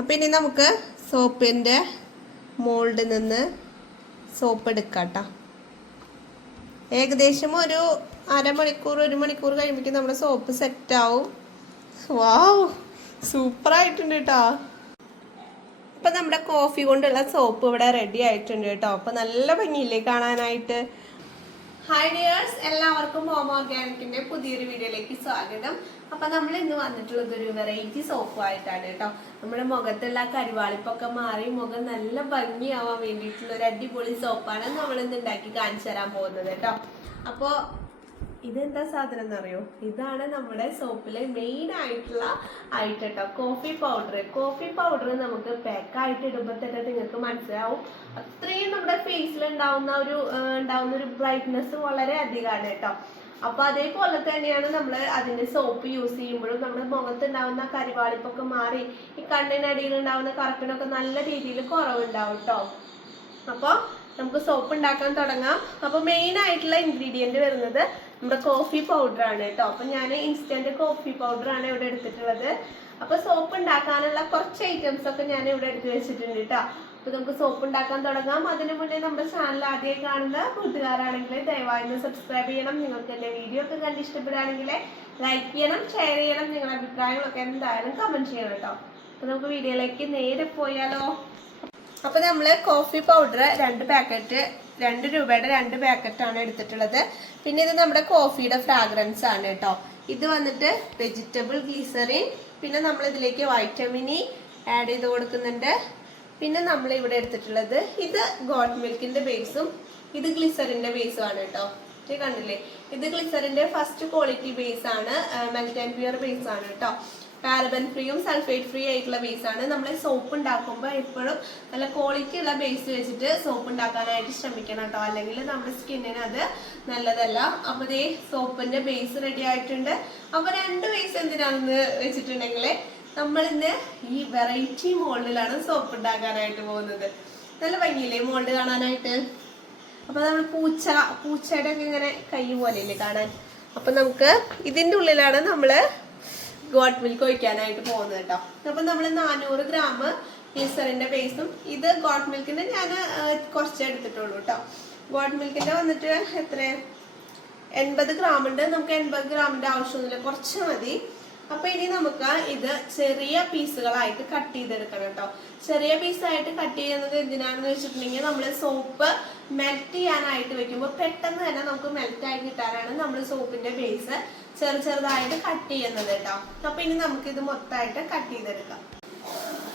അപ്പം ഇനി നമുക്ക് സോപ്പിന്റെ മോൾഡിൽ നിന്ന് സോപ്പ് എടുക്കാം കേട്ടോ ഏകദേശം ഒരു അരമണിക്കൂർ ഒരു മണിക്കൂർ കഴിയുമ്പോഴേക്കും നമ്മുടെ സോപ്പ് സെറ്റ് ആവും. വാവ് സൂപ്പറായിട്ടുണ്ട് കേട്ടോ ഇപ്പം നമ്മുടെ കോഫി കൊണ്ടുള്ള സോപ്പ് ഇവിടെ റെഡി ആയിട്ടുണ്ട് കേട്ടോ അപ്പം നല്ല ഭംഗിയില്ലേ കാണാനായിട്ട്. ഹായ് ഡിയേഴ്സ് എല്ലാവർക്കും ഹോം ഓർഗാനിക്കിന്റെ പുതിയൊരു വീഡിയോയിലേക്ക് സ്വാഗതം. അപ്പൊ നമ്മൾ ഇന്ന് വന്നിട്ടുള്ളത് ഒരു വെറൈറ്റി സോപ്പുമായിട്ടാണ് കേട്ടോ. നമ്മുടെ മുഖത്തുള്ള കരുവാളിപ്പൊക്കെ മാറി മുഖം നല്ല ഭംഗിയാവാൻ വേണ്ടിയിട്ടുള്ള ഒരു അടിപൊളി സോപ്പാണ് നമ്മൾ ഇന്ന് ഉണ്ടാക്കി കാണിച്ചു തരാൻ പോകുന്നത് കേട്ടോ. അപ്പോ ഇതെന്താ സാധനം എന്നറിയോ ഇതാണ് നമ്മുടെ സോപ്പിലെ മെയിൻ ആയിട്ടുള്ള ഐറ്റം കേട്ടോ കോഫി പൗഡർ കോഫി പൗഡർ നമുക്ക് പാക്കായിട്ട് ഇടുമ്പോൾ തന്നെ നിങ്ങൾക്ക് മനസ്സിലാവും. അത്രയും നമ്മുടെ ഫേസിൽ ഉണ്ടാവുന്ന ഒരു ഉണ്ടാവുന്ന ഒരു ബ്രൈറ്റ്നെസ് വളരെ അധികമാണ് കേട്ടോ. അപ്പൊ അതേപോലെ തന്നെയാണ് നമ്മൾ അതിന്റെ സോപ്പ് യൂസ് ചെയ്യുമ്പോഴും നമ്മുടെ മുഖത്ത് ഉണ്ടാവുന്ന കരിവാളിപ്പൊക്കെ മാറി ഈ കണ്ണിനടിയിൽ ഉണ്ടാവുന്ന കറക്കിനൊക്കെ നല്ല രീതിയിൽ കുറവുണ്ടാവും കേട്ടോ. അപ്പോൾ നമുക്ക് സോപ്പ് ഉണ്ടാക്കാൻ തുടങ്ങാം. അപ്പോൾ മെയിൻ ആയിട്ടുള്ള ഇൻഗ്രീഡിയന്റ് വരുന്നത് നമ്മുടെ കോഫി പൗഡർ ആണ് കേട്ടോ. അപ്പോൾ ഞാൻ ഇൻസ്റ്റന്റ് കോഫി പൗഡർ ആണ് ഇവിടെ എടുത്തിട്ടുള്ളത്. അപ്പോൾ സോപ്പ് ഉണ്ടാക്കാനുള്ള കുറച്ച് ഐറ്റംസ് ഒക്കെ ഞാൻ ഇവിടെ എടുത്ത് വെച്ചിട്ടുണ്ട് കേട്ടോ. അപ്പോൾ നമുക്ക് സോപ്പ് ഉണ്ടാക്കാൻ തുടങ്ങാം. അതിനു മുന്നേ നമ്മുടെ ചാനൽ ആദ്യമായി കാണുന്ന കൂട്ടുകാരാണെങ്കിൽ ദയവായി ഒന്ന് സബ്സ്ക്രൈബ് ചെയ്യണം. നിങ്ങൾക്ക് എന്റെ വീഡിയോ ഒക്കെ കണ്ട് ഇഷ്ടപ്പെടുകയാണെങ്കിൽ ലൈക്ക് ചെയ്യണം ഷെയർ ചെയ്യണം. നിങ്ങളുടെ അഭിപ്രായങ്ങളൊക്കെ എന്തായാലും കമന്റ് ചെയ്യണം കേട്ടോ. അപ്പോൾ നമുക്ക് വീഡിയോയിലേക്ക് നേരെ പോയാലോ. അപ്പൊ നമ്മൾ കോഫി പൗഡർ രണ്ട് പാക്കറ്റ് രണ്ട് രൂപയുടെ രണ്ട് പാക്കറ്റ് ആണ് എടുത്തിട്ടുള്ളത്. പിന്നെ ഇത് നമ്മുടെ കോഫിയുടെ ഫ്രാഗ്രൻസ് ആണ് കേട്ടോ. ഇത് വന്നിട്ട് വെജിറ്റബിൾ ഗ്ലീസറിൻ പിന്നെ നമ്മൾ ഇതിലേക്ക് വൈറ്റമിനി ആഡ് ചെയ്ത് കൊടുക്കുന്നുണ്ട്. പിന്നെ നമ്മൾ ഇവിടെ എടുത്തിട്ടുള്ളത് ഇത് ഗോഡ് മിൽക്കിന്റെ ബേസും ഇത് ഗ്ലിസറിന്റെ ബേസും ആണ് കേട്ടോ. കണ്ടില്ലേ? ഇത് ഗ്ലിസറിന്റെ ഫസ്റ്റ് ക്വാളിറ്റി ബേസ് ആണ് മെൽറ്റ് ആൻഡ് പ്യൂർ ബേസ് ആണ് കേട്ടോ. പാരബൻ ഫ്രീയും സൾഫേറ്റ് ഫ്രീ ആയിട്ടുള്ള ബേസ് ആണ്. നമ്മൾ സോപ്പ് ഉണ്ടാക്കുമ്പോൾ എപ്പോഴും നല്ല ക്വാളിറ്റി ഉള്ള ബേസ് വെച്ചിട്ട് സോപ്പ് ഉണ്ടാക്കാനായിട്ട് ശ്രമിക്കണം കേട്ടോ അല്ലെങ്കിൽ നമ്മുടെ സ്കിന്നിന് അത് നല്ലതല്ല. അപ്പൊ ഇതേ സോപ്പിന്റെ ബേസ് റെഡി ആയിട്ടുണ്ട്. അപ്പൊ രണ്ട് ബേസ് എന്തിനാണെന്ന് വെച്ചിട്ടുണ്ടെങ്കിൽ നമ്മളിന്ന് ഈ വെറൈറ്റി മോൾഡിലാണ് സോപ്പ് ഉണ്ടാക്കാനായിട്ട് പോകുന്നത്. നല്ല ഭംഗിയില്ലേ മോൾഡ് കാണാനായിട്ട്? അപ്പൊ നമ്മൾ പൂച്ച പൂച്ചയുടെ ഒക്കെ ഇങ്ങനെ കൈ പോലെയല്ലേ കാണാൻ? അപ്പൊ നമുക്ക് ഇതിന്റെ ഉള്ളിലാണ് നമ്മൾ ഗോട്ട് മിൽക്ക് ഒഴിക്കാനായിട്ട് പോകുന്നത് കേട്ടോ. അപ്പൊ നമ്മൾ നാനൂറ് ഗ്രാം ഈസറിന്റെ ബേസും ഇത് ഗോട്ട് മിൽക്കിന്റെ ഞാൻ കുറച്ചേ എടുത്തിട്ടുള്ളൂ കേട്ടോ. ഗോട്ട് മിൽക്കിന്റെ വന്നിട്ട് എത്ര എൺപത് ഗ്രാം ഉണ്ട്. നമുക്ക് എൺപത് ഗ്രാമിന്റെ ആവശ്യമൊന്നുമില്ല കുറച്ച് മതി. അപ്പൊ ഇനി നമുക്ക് ഇത് ചെറിയ പീസുകളായിട്ട് കട്ട് ചെയ്തെടുക്കണം കേട്ടോ. ചെറിയ പീസായിട്ട് കട്ട് ചെയ്യുന്നത് എന്തിനാണെന്ന് വെച്ചിട്ടുണ്ടെങ്കിൽ നമ്മൾ സോപ്പ് മെൽറ്റ് ചെയ്യാനായിട്ട് വെക്കുമ്പോൾ പെട്ടെന്ന് തന്നെ നമുക്ക് മെൽറ്റ് ആയി കിട്ടാനാണ് നമ്മൾ സോപ്പിന്റെ ബേസ് ചെറു ചെറുതായിട്ട് കട്ട് ചെയ്യുന്നത് കേട്ടോ അപ്പൊ ഇനി നമുക്ക് ഇത് മൊത്തമായിട്ട് കട്ട് ചെയ്തെടുക്കാം.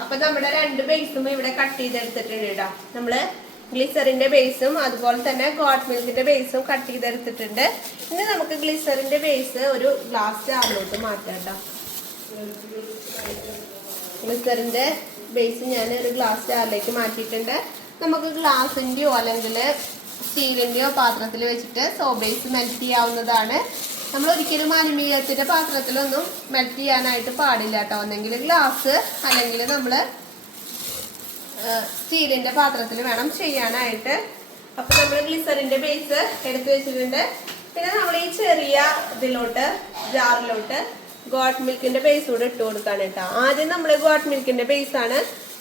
അപ്പൊ നമ്മുടെ രണ്ട് ബേസും ഇവിടെ കട്ട് ചെയ്തെടുത്തിട്ടുണ്ട് കേട്ടോ നമ്മൾ ഗ്ലിസറിന്റെ ബേസും അതുപോലെ തന്നെ ഗോഡ് മിൽക്കിന്റെ ബേസും കട്ട് ചെയ്തെടുത്തിട്ടുണ്ട്. ഇനി നമുക്ക് ഗ്ലിസറിന്റെ ബേസ് ഒരു ഗ്ലാസ് ജാറിലോട്ട് മാറ്റാം കേട്ടോ ഗ്ലിസറിന്റെ ബേസ് ഞാൻ ഒരു ഗ്ലാസ് ജാറിലേക്ക് മാറ്റിയിട്ടുണ്ട്. നമുക്ക് ഗ്ലാസിന്റെയോ അല്ലെങ്കിൽ സ്റ്റീലിന്റെയോ പാത്രത്തിൽ വെച്ചിട്ട് സോ ബേസ് മെൽറ്റ് ചെയ്യാവുന്നതാണ്. നമ്മൾ ഒരിക്കലും അലുമിനിയത്തിന്റെ പാത്രത്തിലൊന്നും മെൽറ്റ് ചെയ്യാനായിട്ട് പാടില്ല കേട്ടോ ഒന്നെങ്കിൽ ഗ്ലാസ് അല്ലെങ്കിൽ നമ്മൾ സ്റ്റീലിന്റെ പാത്രത്തിൽ വേണം ചെയ്യാനായിട്ട്. അപ്പോൾ നമ്മൾ ഗ്ലിസറിന്റെ ബേസ് എടുത്തു വെച്ചിട്ടുണ്ട്. പിന്നെ നമ്മൾ ഈ ചെറിയ ഇതിലോട്ട് ജാറിലോട്ട് ഗോട്ട് മിൽക്കിന്റെ ബേസ് കൂടെ ഇട്ട് കൊടുക്കാൻ കേട്ടോ ആദ്യം നമ്മൾ ഗോട്ട് മിൽക്കിന്റെ ബേസ് ആണ്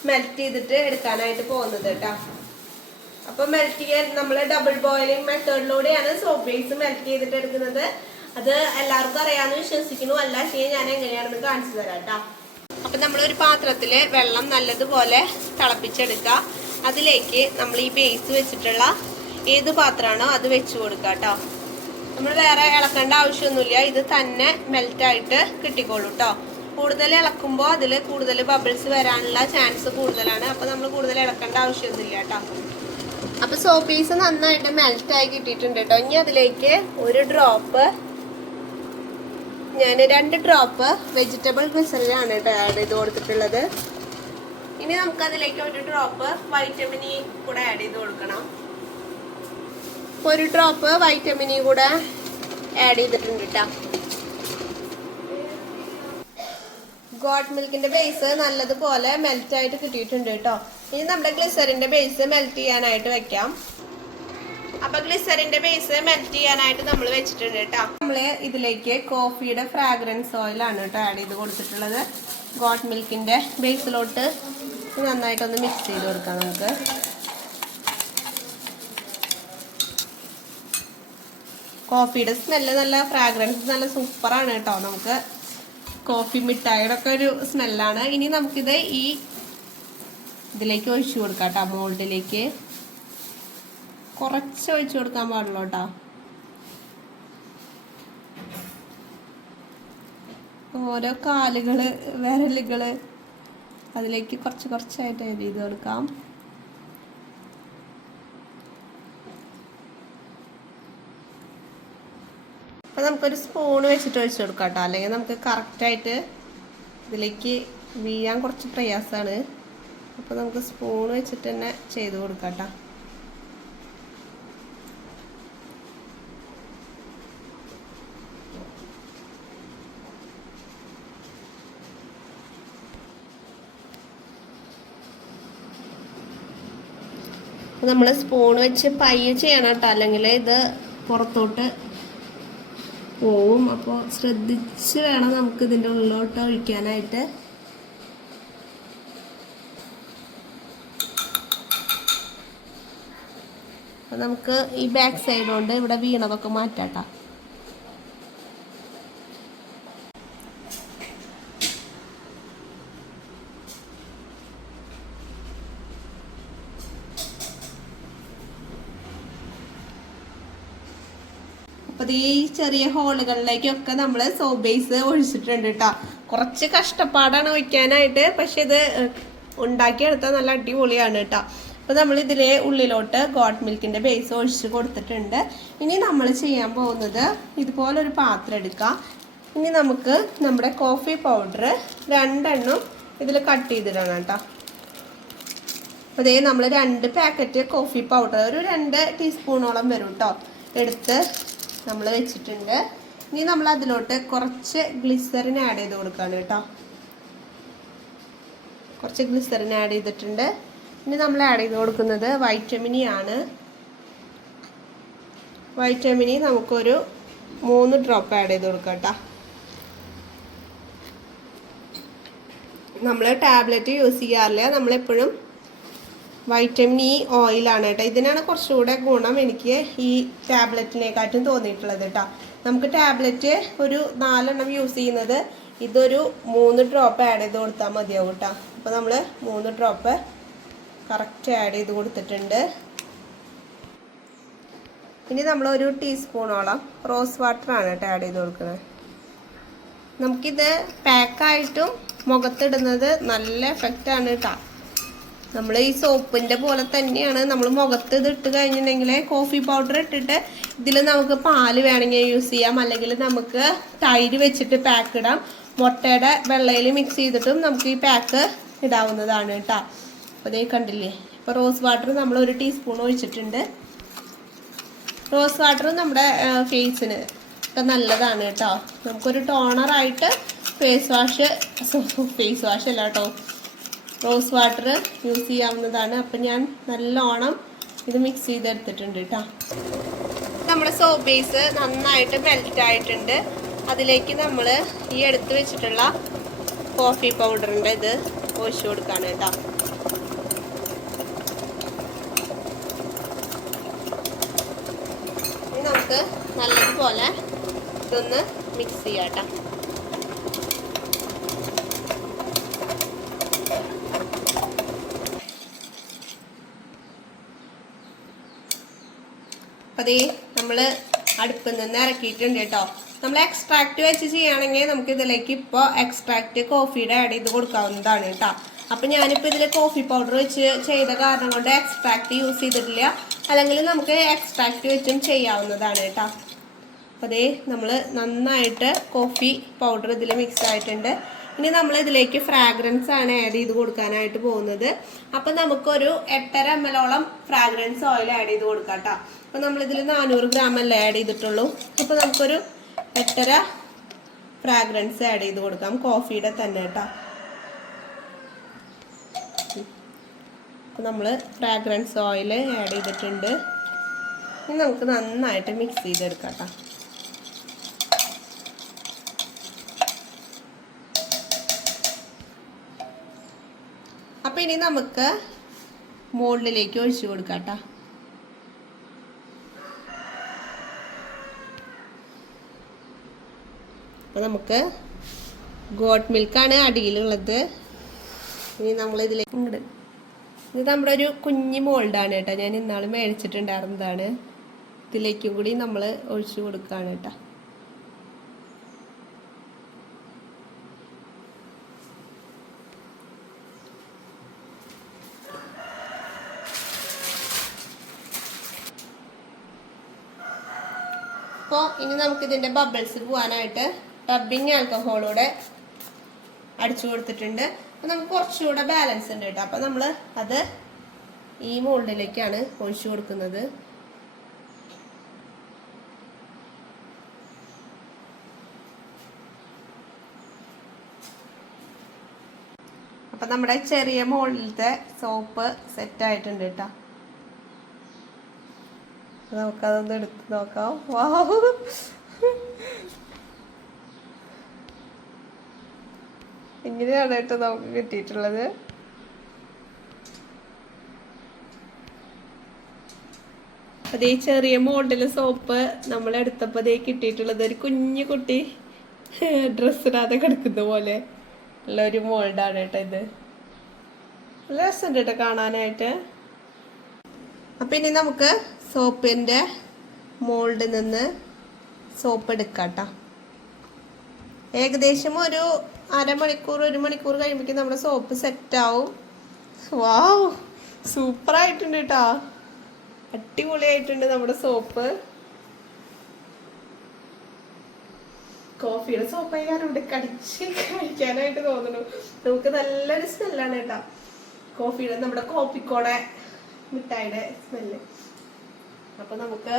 മെൽറ്റ് ചെയ്തിട്ട് എടുക്കാനായിട്ട് പോകുന്നത് കേട്ടോ അപ്പോൾ മെൽറ്റ് ചെയ്യാൻ നമ്മൾ ഡബിൾ ബോയിലിംഗ് മെത്തേഡിലൂടെയാണ് സോപ്പ് ബേസ് മെൽറ്റ് ചെയ്തിട്ട് എടുക്കുന്നത്. അത് എല്ലാവർക്കും അറിയാമെന്ന് വിശ്വസിക്കുന്നു. അല്ല ശരി ഞാൻ എങ്ങനെയാണെന്ന് കാണിച്ചു തരാം കേട്ടോ. അപ്പൊ നമ്മളൊരു ഒരു പാത്രത്തിൽ വെള്ളം നല്ലതുപോലെ തിളപ്പിച്ചെടുക്കുക അതിലേക്ക് നമ്മൾ ഈ ബേസ് വെച്ചിട്ടുള്ള ഏത് പാത്രമാണോ അത് വെച്ച് കൊടുക്കുക കേട്ടോ. നമ്മൾ വേറെ ഇളക്കേണ്ട ആവശ്യമൊന്നുമില്ല. ഇത് തന്നെ മെൽറ്റായിട്ട് കിട്ടിക്കോളൂ കേട്ടോ. കൂടുതൽ ഇളക്കുമ്പോൾ അതിൽ കൂടുതൽ ബബിൾസ് വരാനുള്ള ചാൻസ് കൂടുതലാണ്. അപ്പോൾ നമ്മൾ കൂടുതൽ ഇളക്കേണ്ട ആവശ്യമൊന്നുമില്ല കേട്ടോ. അപ്പോൾ സോപ്പ് നന്നായിട്ട് മെൽറ്റായി കിട്ടിയിട്ടുണ്ട് കേട്ടോ. ഇനി അതിലേക്ക് ഒരു ഡ്രോപ്പ് ഞാൻ രണ്ട് ഡ്രോപ്പ് വെജിറ്റബിൾ ഗ്ലിസറിനാണ് കേട്ടോ ആഡ് ചെയ്ത് കൊടുത്തിട്ടുള്ളത്. ഇനി നമുക്ക് അതിലേക്ക് ഒരു ഡ്രോപ്പ് വൈറ്റമിൻ ഇ കൂടെ ആഡ് ചെയ്ത് കൊടുക്കണം. ഒരു ഡ്രോപ്പ് വൈറ്റമിൻ ഇ കൂടെ ആഡ് ചെയ്തിട്ടുണ്ട് കേട്ടോ. ഗോഡ് മിൽക്കിന്റെ ബേസ് നല്ലതുപോലെ മെൽറ്റ് ആയിട്ട് കിട്ടിയിട്ടുണ്ട് കേട്ടോ. ഇനി നമ്മുടെ ഗ്ലിസറിന്റെ ബേസ് മെൽറ്റ് ചെയ്യാനായിട്ട് വെക്കാം. അപ്പൊ ഗ്ലിസറിന്റെ ബേസ് മെൽറ്റ് ചെയ്യാനായിട്ട് നമ്മൾ വെച്ചിട്ടുണ്ട് കേട്ടോ. നമ്മൾ ഇതിലേക്ക് കോഫിയുടെ ഫ്രാഗ്രൻസ് ഓയിൽ ആണ് കേട്ടോ ആഡ് ചെയ്ത് കൊടുത്തിട്ടുള്ളത്. ഗോട്ട് മിൽക്കിന്റെ ബേസിലോട്ട് നന്നായിട്ടൊന്ന് മിക്സ് ചെയ്ത് കൊടുക്കാം നമുക്ക്. കോഫിയുടെ സ്മെല്ല് നല്ല ഫ്രാഗ്രൻസ് നല്ല സൂപ്പറാണ് കേട്ടോ നമുക്ക്. കോഫി മിഠായിയുടെ ഒക്കെ ഒരു സ്മെല്ലാണ് ഇനി നമുക്കിത് ഈ ഇതിലേക്ക് ഒഴിച്ചു കൊടുക്കാം കേട്ടോ മോൾഡിലേക്ക് കുറച്ച് ഒഴിച്ചു കൊടുക്കാൻ പാടുള്ളൂ കേട്ടോ. ഓരോ കാലുകൾ വിരലുകൾ അതിലേക്ക് കുറച്ച് കുറച്ചായിട്ട് ചെയ്ത് കൊടുക്കാം. അപ്പൊ നമുക്കൊരു സ്പൂൺ വെച്ചിട്ട് ഒഴിച്ചു കൊടുക്കാം കേട്ടോ. അല്ലെങ്കിൽ നമുക്ക് കറക്റ്റായിട്ട് ഇതിലേക്ക് വീഴാൻ കുറച്ച് പ്രയാസമാണ്. അപ്പോൾ നമുക്ക് സ്പൂൺ വെച്ചിട്ട് തന്നെ ചെയ്ത് കൊടുക്കാം കേട്ടോ. നമ്മൾ സ്പൂൺ വെച്ച് പയ്യെ ചെയ്യണം കേട്ടോ. അല്ലെങ്കിൽ ഇത് പുറത്തോട്ട് പോവും. അപ്പോൾ ശ്രദ്ധിച്ച് വേണം നമുക്ക് ഇതിന്റെ ഉള്ളിലോട്ട് ഒഴിക്കാനായിട്ട്. നമുക്ക് ഈ ബാക്ക് സൈഡ് കൊണ്ട് ഇവിടെ വീണതൊക്കെ മാറ്റാട്ടോ അപ്പൊ ഈ ചെറിയ ഹോളുകളിലേക്കൊക്കെ നമ്മൾ സോപ്പ് ബേസ് ഒഴിച്ചിട്ടുണ്ട് കേട്ടോ കുറച്ച് കഷ്ടപ്പാടാണ് ഒഴിക്കാനായിട്ട് പക്ഷെ ഇത് ഉണ്ടാക്കിയെടുത്താൽ നല്ല അടിപൊളിയാണ് കേട്ടോ അപ്പൊ നമ്മൾ ഇതിലെ ഉള്ളിലോട്ട് ഗോട്ട് മിൽക്കിന്റെ ബേസ് ഒഴിച്ച് കൊടുത്തിട്ടുണ്ട്. ഇനി നമ്മൾ ചെയ്യാൻ പോകുന്നത് ഇതുപോലൊരു പാത്രം എടുക്കാം. ഇനി നമുക്ക് നമ്മുടെ കോഫി പൗഡർ രണ്ടെണ്ണം ഇതിൽ കട്ട് ചെയ്തിടണം കേട്ടോ അതേ നമ്മൾ രണ്ട് പാക്കറ്റ് കോഫി പൗഡർ ഒരു രണ്ട് ടീസ്പൂണോളം വരും കേട്ടോ എടുത്ത് നമ്മൾ വെച്ചിട്ടുണ്ട്. ഇനി നമ്മൾ അതിലോട്ട് കുറച്ച് ഗ്ലിസറിൻ ആഡ് ചെയ്ത് കൊടുക്കുകയാണ് കേട്ടോ. കുറച്ച് ഗ്ലിസറിൻ ആഡ് ചെയ്തിട്ടുണ്ട്. ഇനി നമ്മൾ ആഡ് ചെയ്ത് കൊടുക്കുന്നത് വൈറ്റമിനി ആണ്. വൈറ്റമിനി നമുക്കൊരു മൂന്ന് ഡ്രോപ്പ് ആഡ് ചെയ്ത് കൊടുക്കാം കേട്ടോ. നമ്മൾ ടാബ്ലറ്റ് യൂസ് ചെയ്യാറില്ല. നമ്മളെപ്പോഴും വൈറ്റമിൻ ഇ ഓയിലാണ് കേട്ടോ. ഇതിനാണ് കുറച്ചുകൂടെ ഗുണം എനിക്ക് ഈ ടാബ്ലറ്റിനെക്കാട്ടും തോന്നിയിട്ടുള്ളത് കേട്ടോ. നമുക്ക് ടാബ്ലറ്റ് ഒരു നാലെണ്ണം യൂസ് ചെയ്യുന്നത് ഇതൊരു മൂന്ന് ഡ്രോപ്പ് ആഡ് ചെയ്ത് കൊടുത്താൽ മതിയാവും കേട്ടോ. അപ്പോൾ നമ്മൾ മൂന്ന് ഡ്രോപ്പ് കറക്റ്റ് ആഡ് ചെയ്ത് കൊടുത്തിട്ടുണ്ട്. ഇനി നമ്മൾ ഒരു ടീസ്പൂണോളം റോസ് വാട്ടറാണ് കേട്ടോ ആഡ് ചെയ്ത് കൊടുക്കുന്നത്. നമുക്കിത് പാക്കായിട്ടും മുഖത്തിടുന്നത് നല്ല എഫക്റ്റാണ് കേട്ടോ. നമ്മൾ ഈ സോപ്പിന്റെ പോലെ തന്നെയാണ് നമ്മൾ മുഖത്ത് ഇത് ഇട്ട് കഴിഞ്ഞിട്ടുണ്ടെങ്കിൽ കോഫി പൗഡർ ഇട്ടിട്ട് ഇതിൽ നമുക്ക് പാൽ വേണമെങ്കിൽ യൂസ് ചെയ്യാം. അല്ലെങ്കിൽ നമുക്ക് തൈര് വെച്ചിട്ട് പാക്ക് ഇടാം. മുട്ടയുടെ വെള്ളയിൽ മിക്സ് ചെയ്തിട്ടും നമുക്ക് ഈ പാക്ക് ഇടാവുന്നതാണ് കേട്ടോ. അപ്പോൾ ഇതേ കണ്ടില്ലേ? ഇപ്പോൾ റോസ് വാട്ടർ നമ്മൾ ഒരു ടീസ്പൂൺ ഒഴിച്ചിട്ടുണ്ട്. റോസ് വാട്ടർ നമ്മുടെ ഫേസിന് ഒക്കെ നല്ലതാണ് കേട്ടോ. നമുക്കൊരു ടോണറായിട്ട് ഫേസ് വാഷ് ഫേസ് വാഷ് അല്ല കേട്ടോ. റോസ് വാട്ടർ യൂസ് ചെയ്യാവുന്നതാണ്. അപ്പം ഞാൻ നല്ലോണം ഇത് മിക്സ് ചെയ്തെടുത്തിട്ടുണ്ട് കേട്ടോ നമ്മുടെ സോപ്പ് ബേസ് നന്നായിട്ട് മെൽറ്റ് ആയിട്ടുണ്ട്. അതിലേക്ക് നമ്മൾ ഈ എടുത്ത് വെച്ചിട്ടുള്ള കോഫി പൗഡറിന്റെ ഇത് ഒഴിച്ചു കൊടുക്കാണ് കേട്ടോ നമുക്ക് നല്ലതുപോലെ ഇതൊന്ന് മിക്സ് ചെയ്യാം കേട്ടോ അതേ നമ്മൾ അടുപ്പിൽ നിന്ന് ഇറക്കിയിട്ടുണ്ട് കേട്ടോ. നമ്മൾ എക്സ്ട്രാക്ട് വെച്ച് ചെയ്യുകയാണെങ്കിൽ നമുക്ക് ഇതിലേക്ക് ഇപ്പോൾ എക്സ്ട്രാക്ട് കോഫിയുടെ ആഡ് ചെയ്ത് കൊടുക്കാവുന്നതാണ് കേട്ടോ. അപ്പം ഞാനിപ്പോൾ ഇതിൽ കോഫി പൗഡർ വെച്ച് ചെയ്ത കാരണം കൊണ്ട് എക്സ്ട്രാക്ട് യൂസ് ചെയ്തിട്ടില്ല. അല്ലെങ്കിൽ നമുക്ക് എക്സ്ട്രാക്ട് വെച്ചും ചെയ്യാവുന്നതാണ് കേട്ടോ. അപ്പോൾ അതേ നമ്മൾ നന്നായിട്ട് കോഫി പൗഡർ ഇതിൽ മിക്സ് ആയിട്ടുണ്ട്. ഇനി നമ്മൾ ഇതിലേക്ക് ഫ്രാഗ്രൻസ് ആണ് ആഡ് ചെയ്ത് കൊടുക്കാനായിട്ട് പോകുന്നത്. അപ്പം നമുക്കൊരു എട്ടര എം എല്ലോളം ഫ്രാഗ്രൻസ് ഓയിൽ ആഡ് ചെയ്ത് കൊടുക്കാം കേട്ടോ അപ്പം നമ്മളിതിൽ നാനൂറ് ഗ്രാം അല്ലേ ആഡ് ചെയ്തിട്ടുള്ളൂ. അപ്പോൾ നമുക്കൊരു എട്ടര ഫ്രാഗ്രൻസ് ആഡ് ചെയ്ത് കൊടുക്കാം കോഫിയുടെ തന്നെ കേട്ടോ അപ്പം നമ്മൾ ഫ്രാഗ്രൻസ് ഓയിൽ ആഡ് ചെയ്തിട്ടുണ്ട്. ഇനി നമുക്ക് നന്നായിട്ട് മിക്സ് ചെയ്തെടുക്കാം കേട്ടോ അപ്പം ഇനി നമുക്ക് മോൾഡിലേക്ക് ഒഴിച്ചു കൊടുക്കാം കേട്ടോ. അപ്പം നമുക്ക് ഗോട്ട് മിൽക്കാണ് അടിയിലുള്ളത്. ഇനി നമ്മൾ ഇതിലേക്ക് ഇങ്ങോട്ട് ഇത് നമ്മുടെ ഒരു കുഞ്ഞു മോൾഡാണ് കേട്ടോ. ഞാൻ ഇന്നാൾ മേടിച്ചിട്ടുണ്ടായിരുന്നതാണ്. ഇതിലേക്കും കൂടി നമ്മൾ ഒഴിച്ചു കൊടുക്കുകയാണ് കേട്ടോ അപ്പോൾ ഇനി നമുക്ക് ഇതിന്റെ ബബിൾസ് പോകാനായിട്ട് റബ്ബിങ് ആൽക്കഹോളൂടെ അടിച്ചു കൊടുത്തിട്ടുണ്ട്. അപ്പോൾ നമുക്ക് കുറച്ചുകൂടെ ബാലൻസ് ഉണ്ട് കേട്ടോ. അപ്പോൾ നമ്മൾ അത് ഈ മോൾഡിലേക്കാണ് ഒഴിച്ചു കൊടുക്കുന്നത്. അപ്പം നമ്മുടെ ചെറിയ മോളിലത്തെ സോപ്പ് സെറ്റ് ആയിട്ടുണ്ട് കേട്ടോ. നമുക്കതൊന്ന് എടുത്ത് നോക്കാം. വാഹു ഇങ്ങനെയാണ് കേട്ടോ നമുക്ക് കിട്ടിയിട്ടുള്ളത്. അതേ ചെറിയ മോഡൽ സോപ്പ് നമ്മൾ എടുത്തപ്പോൾ അതേ കിട്ടിയിട്ടുള്ളത്. ഒരു കുഞ്ഞു കുട്ടി ഡ്രസ്സിനകത്ത് കിടക്കുന്ന പോലെ ഉള്ള ഒരു മോൾഡാണ് കേട്ടോ ഇത്. നല്ല രസമുണ്ട് കേട്ടോ കാണാനായിട്ട്. അപ്പം ഇനി നമുക്ക് സോപ്പിന്റെ മോൾഡിൽ നിന്ന് സോപ്പ് എടുക്കാം കേട്ടോ ഏകദേശം ഒരു അരമണിക്കൂർ ഒരു മണിക്കൂർ കഴിയുമ്പോഴേക്കും നമ്മുടെ സോപ്പ് സെറ്റാവും. വാവ് സൂപ്പറായിട്ടുണ്ട് കേട്ടോ അടിപൊളിയായിട്ടുണ്ട് നമ്മുടെ സോപ്പ്. കോഫിയുടെ സോപ്പ് ആയിട്ട് കടിച്ച് കഴിക്കാനായിട്ട് തോന്നുന്നു. നമുക്ക് നല്ലൊരു സ്മെല്ലാണ് കേട്ടോ കോഫിയുടെ നമ്മുടെ കോപ്പിക്കോടെ മിഠായിയുടെ സ്മെല്ല്. അപ്പൊ നമുക്ക്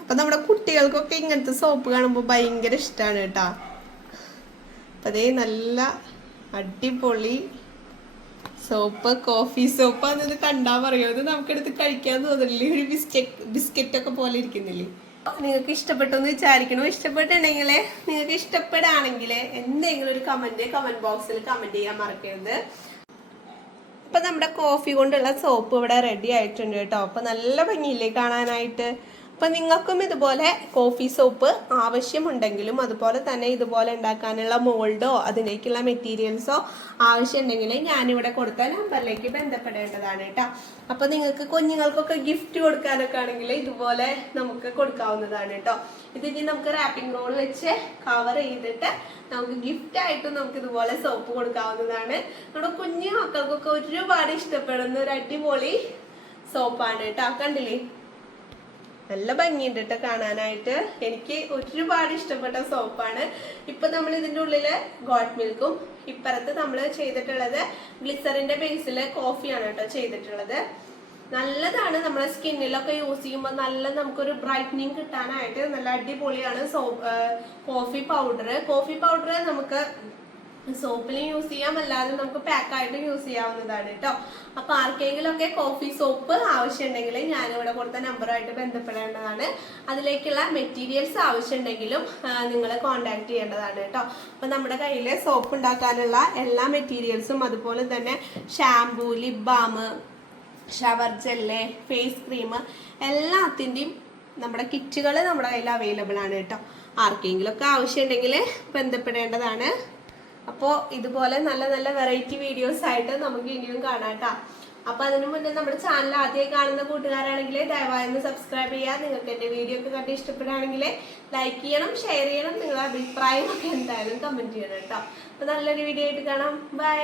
അപ്പൊ നമ്മുടെ കുട്ടികൾക്കൊക്കെ ഇങ്ങനത്തെ സോപ്പ് കാണുമ്പോൾ ഭയങ്കര ഇഷ്ടമാണ് കേട്ടാ. അപ്പൊ അതേ നല്ല അടിപൊളി സോപ്പ് കോഫി സോപ്പ് എന്നത് കണ്ടാ പറയോ? ഇത് നമുക്കെടുത്ത് കഴിക്കാൻ തോന്നില്ലേ ഒരു ബിസ്ക്കറ്റ് ബിസ്ക്കറ്റ് ഒക്കെ പോലെ ഇരിക്കുന്നില്ലേ? നിങ്ങൾക്ക് ഇഷ്ടപ്പെട്ടു എന്ന് വിചാരിക്കണോ? ഇഷ്ടപ്പെട്ടുണ്ടെങ്കിൽ നിങ്ങൾക്ക് ഇഷ്ടപ്പെടുകയാണെങ്കിൽ എന്തെങ്കിലും ഒരു കമന്റ് കമന്റ് ബോക്സിൽ കമന്റ് ചെയ്യാൻ മറക്കരുത്. അപ്പൊ നമ്മുടെ കോഫി കൊണ്ടുള്ള സോപ്പ് ഇവിടെ റെഡി ആയിട്ടുണ്ട് കേട്ടോ. അപ്പം നല്ല ഭംഗിയില്ലേ കാണാനായിട്ട്? അപ്പൊ നിങ്ങൾക്കും ഇതുപോലെ കോഫി സോപ്പ് ആവശ്യമുണ്ടെങ്കിലും അതുപോലെ തന്നെ ഇതുപോലെ ഉണ്ടാക്കാനുള്ള മോൾഡോ അതിലേക്കുള്ള മെറ്റീരിയൽസോ ആവശ്യമുണ്ടെങ്കിൽ ഞാനിവിടെ കൊടുത്ത നമ്പറിലേക്ക് ബന്ധപ്പെടേണ്ടതാണ് കേട്ടോ. അപ്പൊ നിങ്ങൾക്ക് കുഞ്ഞുങ്ങൾക്കൊക്കെ ഗിഫ്റ്റ് കൊടുക്കാനൊക്കെ ആണെങ്കിൽ ഇതുപോലെ നമുക്ക് കൊടുക്കാവുന്നതാണ് കേട്ടോ. ഇതിനി നമുക്ക് റാപ്പിംഗ് റോൾ വെച്ച് കവർ ചെയ്തിട്ട് നമുക്ക് ഗിഫ്റ്റ് ആയിട്ട് നമുക്ക് ഇതുപോലെ സോപ്പ് കൊടുക്കാവുന്നതാണ്. നമ്മുടെ കുഞ്ഞു മക്കൾക്കൊക്കെ ഒരുപാട് ഇഷ്ടപ്പെടുന്ന ഒരു അടിപൊളി സോപ്പാണ് കേട്ടോ. കണ്ടില്ലേ? നല്ല ഭംഗിയുണ്ട് കേട്ടോ കാണാനായിട്ട്. എനിക്ക് ഒരുപാട് ഇഷ്ടപ്പെട്ട സോപ്പാണ്. ഇപ്പൊ നമ്മൾ ഇതിന്റെ ഉള്ളിൽ ഗോട്ട് മിൽക്കും ഇപ്പുറത്ത് നമ്മൾ ചെയ്തിട്ടുള്ളത് ഗ്ലിസറിന്റെ ബേസിൽ കോഫിയാണ് കേട്ടോ ചെയ്തിട്ടുള്ളത്. നല്ലതാണ് നമ്മുടെ സ്കിന്നിലൊക്കെ യൂസ് ചെയ്യുമ്പോൾ നല്ല നമുക്കൊരു ബ്രൈറ്റനിങ് കിട്ടാനായിട്ട് നല്ല അടിപൊളിയാണ് so coffee powder coffee powder നമുക്ക് സോപ്പിലും യൂസ് ചെയ്യാം. അല്ലാതെ നമുക്ക് പാക്കായിട്ടും യൂസ് ചെയ്യാവുന്നതാണ് കേട്ടോ അപ്പൊ ആർക്കെങ്കിലും ഒക്കെ കോഫി സോപ്പ് ആവശ്യമുണ്ടെങ്കിൽ ഇവിടെ കൊടുത്ത നമ്പറുമായിട്ട് ബന്ധപ്പെടേണ്ടതാണ്. അതിലേക്കുള്ള മെറ്റീരിയൽസ് ആവശ്യമുണ്ടെങ്കിലും നിങ്ങൾ കോണ്ടാക്ട് ചെയ്യേണ്ടതാണ് കേട്ടോ അപ്പൊ നമ്മുടെ കയ്യിൽ സോപ്പ് ഉണ്ടാക്കാനുള്ള എല്ലാ മെറ്റീരിയൽസും അതുപോലെ തന്നെ shampoo lip balm shower gel face cream എല്ലാത്തിന്റെയും നമ്മുടെ കിറ്റുകൾ നമ്മുടെ കയ്യിൽ അവൈലബിൾ ആണ് കേട്ടോ ആർക്കെങ്കിലും ഒക്കെ ആവശ്യമുണ്ടെങ്കിൽ ബന്ധപ്പെടേണ്ടതാണ്. അപ്പോൾ ഇതുപോലെ നല്ല നല്ല വെറൈറ്റി വീഡിയോസ് ആയിട്ട് നമുക്ക് ഇനിയും കാണാം കേട്ടോ അപ്പൊ അതിനു മുന്നേ നമ്മുടെ ചാനൽ ആദ്യമായി കാണുന്ന കൂട്ടുകാരാണെങ്കിൽ ദയവായി ഒന്ന് സബ്സ്ക്രൈബ് ചെയ്യുക നിങ്ങൾക്ക് എന്റെ വീഡിയോ ഒക്കെ കണ്ട് ഇഷ്ടപ്പെടുകയാണെങ്കിൽ ലൈക്ക് ചെയ്യണം ഷെയർ ചെയ്യണം. നിങ്ങളുടെ അഭിപ്രായം ഒക്കെ എന്തായാലും കമന്റ് ചെയ്യണം കേട്ടോ. അപ്പൊ നല്ലൊരു വീഡിയോ ആയിട്ട് കാണാം. ബൈ